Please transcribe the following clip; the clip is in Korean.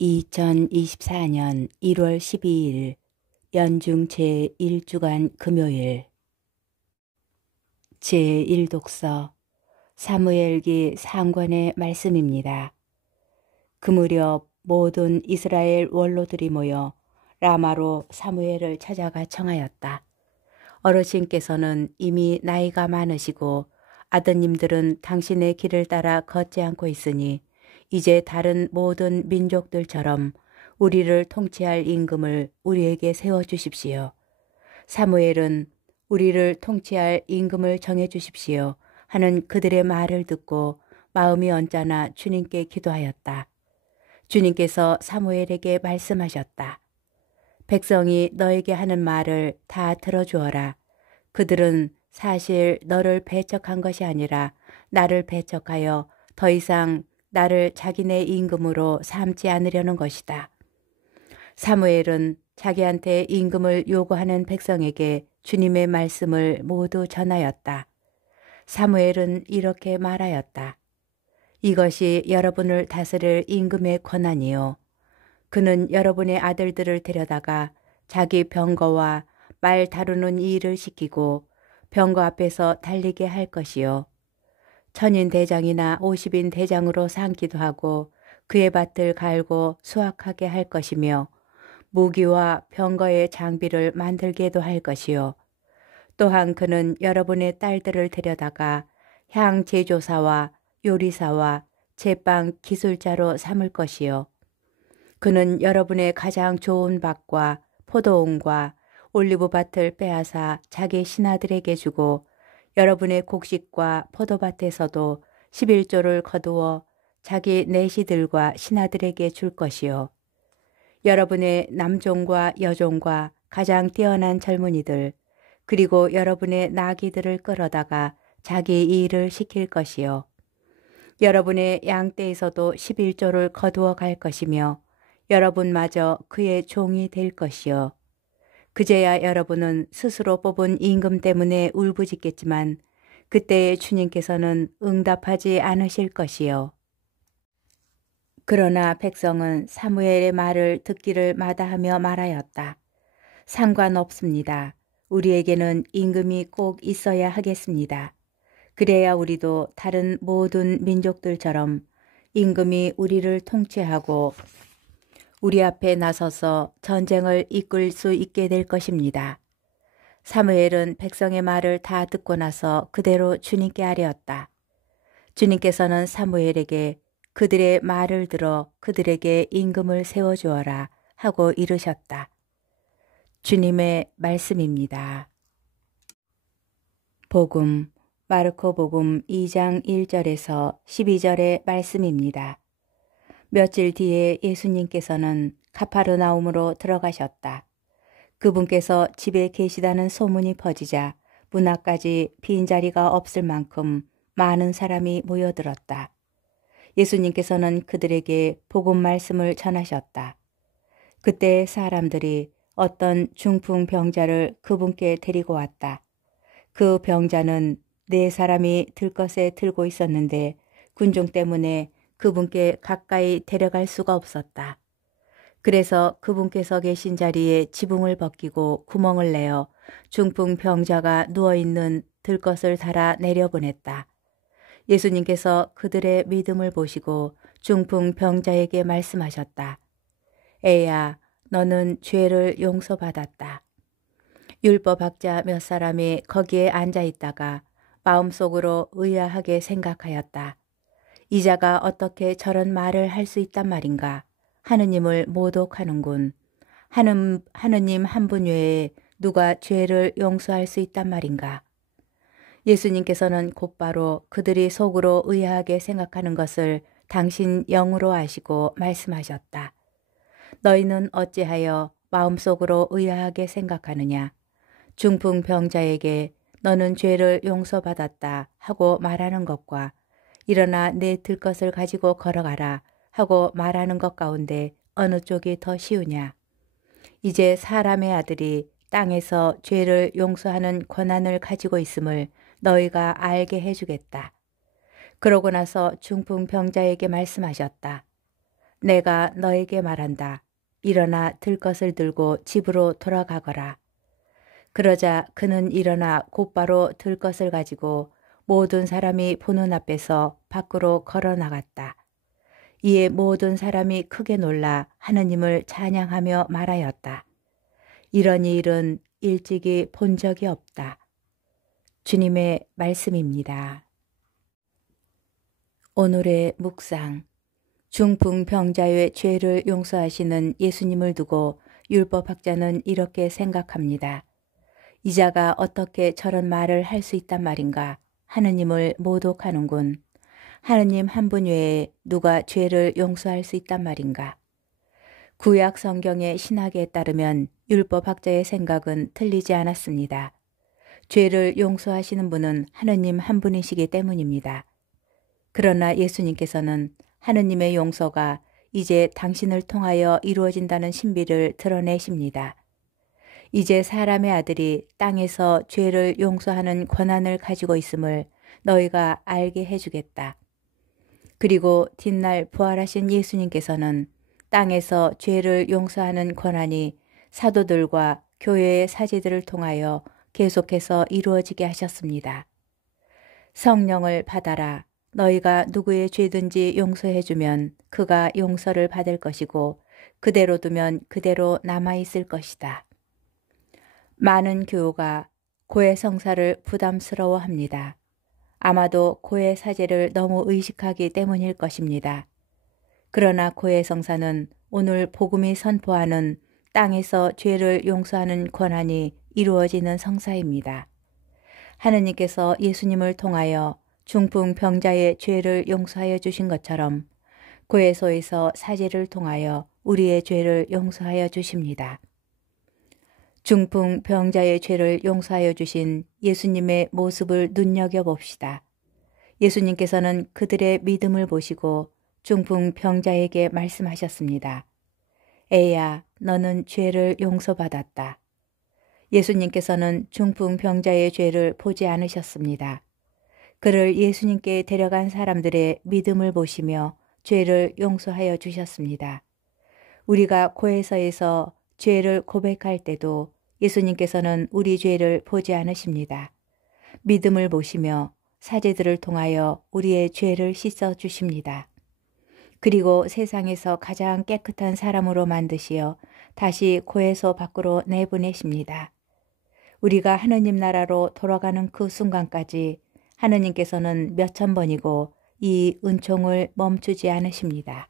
2024년 1월 12일 연중 제1주간 금요일 제1독서 사무엘기 상관의 말씀입니다. 그 무렵 모든 이스라엘 원로들이 모여 라마로 사무엘을 찾아가 청하였다. 어르신께서는 이미 나이가 많으시고 아드님들은 당신의 길을 따라 걷지 않고 있으니 이제 다른 모든 민족들처럼 우리를 통치할 임금을 우리에게 세워주십시오. 사무엘은 우리를 통치할 임금을 정해주십시오 하는 그들의 말을 듣고 마음이 언짢아 주님께 기도하였다. 주님께서 사무엘에게 말씀하셨다. 백성이 너에게 하는 말을 다 들어주어라. 그들은 사실 너를 배척한 것이 아니라 나를 배척하여 더 이상 나를 자기네 임금으로 삼지 않으려는 것이다. 사무엘은 자기한테 임금을 요구하는 백성에게 주님의 말씀을 모두 전하였다. 사무엘은 이렇게 말하였다. 이것이 여러분을 다스릴 임금의 권한이요. 그는 여러분의 아들들을 데려다가 자기 병거와 말 다루는 일을 시키고 병거 앞에서 달리게 할 것이요. 천인 대장이나 50인 대장으로 삼기도 하고 그의 밭을 갈고 수확하게 할 것이며 무기와 병거의 장비를 만들게도 할 것이요. 또한 그는 여러분의 딸들을 데려다가 향 제조사와 요리사와 제빵 기술자로 삼을 것이요. 그는 여러분의 가장 좋은 밭과 포도원과 올리브밭을 빼앗아 자기 신하들에게 주고 여러분의 곡식과 포도밭에서도 11조를 거두어 자기 내시들과 신하들에게 줄 것이요. 여러분의 남종과 여종과 가장 뛰어난 젊은이들 그리고 여러분의 나귀들을 끌어다가 자기 일을 시킬 것이요. 여러분의 양떼에서도 11조를 거두어 갈 것이며 여러분마저 그의 종이 될 것이요. 그제야 여러분은 스스로 뽑은 임금 때문에 울부짖겠지만 그때의 주님께서는 응답하지 않으실 것이요. 그러나 백성은 사무엘의 말을 듣기를 마다하며 말하였다. 상관없습니다. 우리에게는 임금이 꼭 있어야 하겠습니다. 그래야 우리도 다른 모든 민족들처럼 임금이 우리를 통치하고 우리 앞에 나서서 전쟁을 이끌 수 있게 될 것입니다. 사무엘은 백성의 말을 다 듣고 나서 그대로 주님께 아뢰었다. 주님께서는 사무엘에게 그들의 말을 들어 그들에게 임금을 세워주어라 하고 이르셨다. 주님의 말씀입니다. 복음, 마르코 복음 2장 1절에서 12절의 말씀입니다. 며칠 뒤에 예수님께서는 가파르나움으로 들어가셨다. 그분께서 집에 계시다는 소문이 퍼지자 문 앞까지 빈자리가 없을 만큼 많은 사람이 모여들었다. 예수님께서는 그들에게 복음 말씀을 전하셨다. 그때 사람들이 어떤 중풍 병자를 그분께 데리고 왔다. 그 병자는 4사람이 들것에 들고 있었는데 군중 때문에 그분께 가까이 데려갈 수가 없었다. 그래서 그분께서 계신 자리에 지붕을 벗기고 구멍을 내어 중풍 병자가 누워있는 들것을 달아 내려보냈다. 예수님께서 그들의 믿음을 보시고 중풍 병자에게 말씀하셨다. 애야, 너는 죄를 용서받았다. 율법학자 몇 사람이 거기에 앉아 있다가 마음속으로 의아하게 생각하였다. 이 자가 어떻게 저런 말을 할 수 있단 말인가? 하느님을 모독하는군. 하느님 한 분 외에 누가 죄를 용서할 수 있단 말인가? 예수님께서는 곧바로 그들이 속으로 의아하게 생각하는 것을 당신 영으로 아시고 말씀하셨다. 너희는 어찌하여 마음속으로 의아하게 생각하느냐? 중풍 병자에게 너는 죄를 용서받았다 하고 말하는 것과 일어나 내 들것을 가지고 걸어가라 하고 말하는 것 가운데 어느 쪽이 더 쉬우냐? 이제 사람의 아들이 땅에서 죄를 용서하는 권한을 가지고 있음을 너희가 알게 해주겠다. 그러고 나서 중풍 병자에게 말씀하셨다. 내가 너에게 말한다. 일어나 들 것을 들고 집으로 돌아가거라. 그러자 그는 일어나 곧바로 들 것을 가지고 모든 사람이 보는 앞에서 밖으로 걸어 나갔다. 이에 모든 사람이 크게 놀라 하느님을 찬양하며 말하였다. 이런 일은 일찍이 본 적이 없다. 주님의 말씀입니다. 오늘의 묵상. 중풍병자의 죄를 용서하시는 예수님을 두고 율법학자는 이렇게 생각합니다. 이 자가 어떻게 저런 말을 할 수 있단 말인가? 하느님을 모독하는군. 하느님 한 분 외에 누가 죄를 용서할 수 있단 말인가? 구약 성경의 신학에 따르면 율법학자의 생각은 틀리지 않았습니다. 죄를 용서하시는 분은 하느님 한 분이시기 때문입니다. 그러나 예수님께서는 하느님의 용서가 이제 당신을 통하여 이루어진다는 신비를 드러내십니다. 이제 사람의 아들이 땅에서 죄를 용서하는 권한을 가지고 있음을 너희가 알게 해주겠다. 그리고 뒷날 부활하신 예수님께서는 땅에서 죄를 용서하는 권한이 사도들과 교회의 사제들을 통하여 계속해서 이루어지게 하셨습니다. 성령을 받아라. 너희가 누구의 죄든지 용서해주면 그가 용서를 받을 것이고 그대로 두면 그대로 남아있을 것이다. 많은 교우가 고해성사를 부담스러워합니다. 아마도 고해사제를 너무 의식하기 때문일 것입니다. 그러나 고해성사는 오늘 복음이 선포하는 땅에서 죄를 용서하는 권한이 이루어지는 성사입니다. 하느님께서 예수님을 통하여 중풍병자의 죄를 용서하여 주신 것처럼 고해소에서 사제를 통하여 우리의 죄를 용서하여 주십니다. 중풍병자의 죄를 용서하여 주신 예수님의 모습을 눈여겨봅시다. 예수님께서는 그들의 믿음을 보시고 중풍병자에게 말씀하셨습니다. 애야, 너는 죄를 용서받았다. 예수님께서는 중풍병자의 죄를 보지 않으셨습니다. 그를 예수님께 데려간 사람들의 믿음을 보시며 죄를 용서하여 주셨습니다. 우리가 고해서에서 죄를 고백할 때도 예수님께서는 우리 죄를 보지 않으십니다. 믿음을 보시며 사제들을 통하여 우리의 죄를 씻어 주십니다. 그리고 세상에서 가장 깨끗한 사람으로 만드시어 다시 고해소 밖으로 내보내십니다. 우리가 하느님 나라로 돌아가는 그 순간까지 하느님께서는 몇천 번이고 이 은총을 멈추지 않으십니다.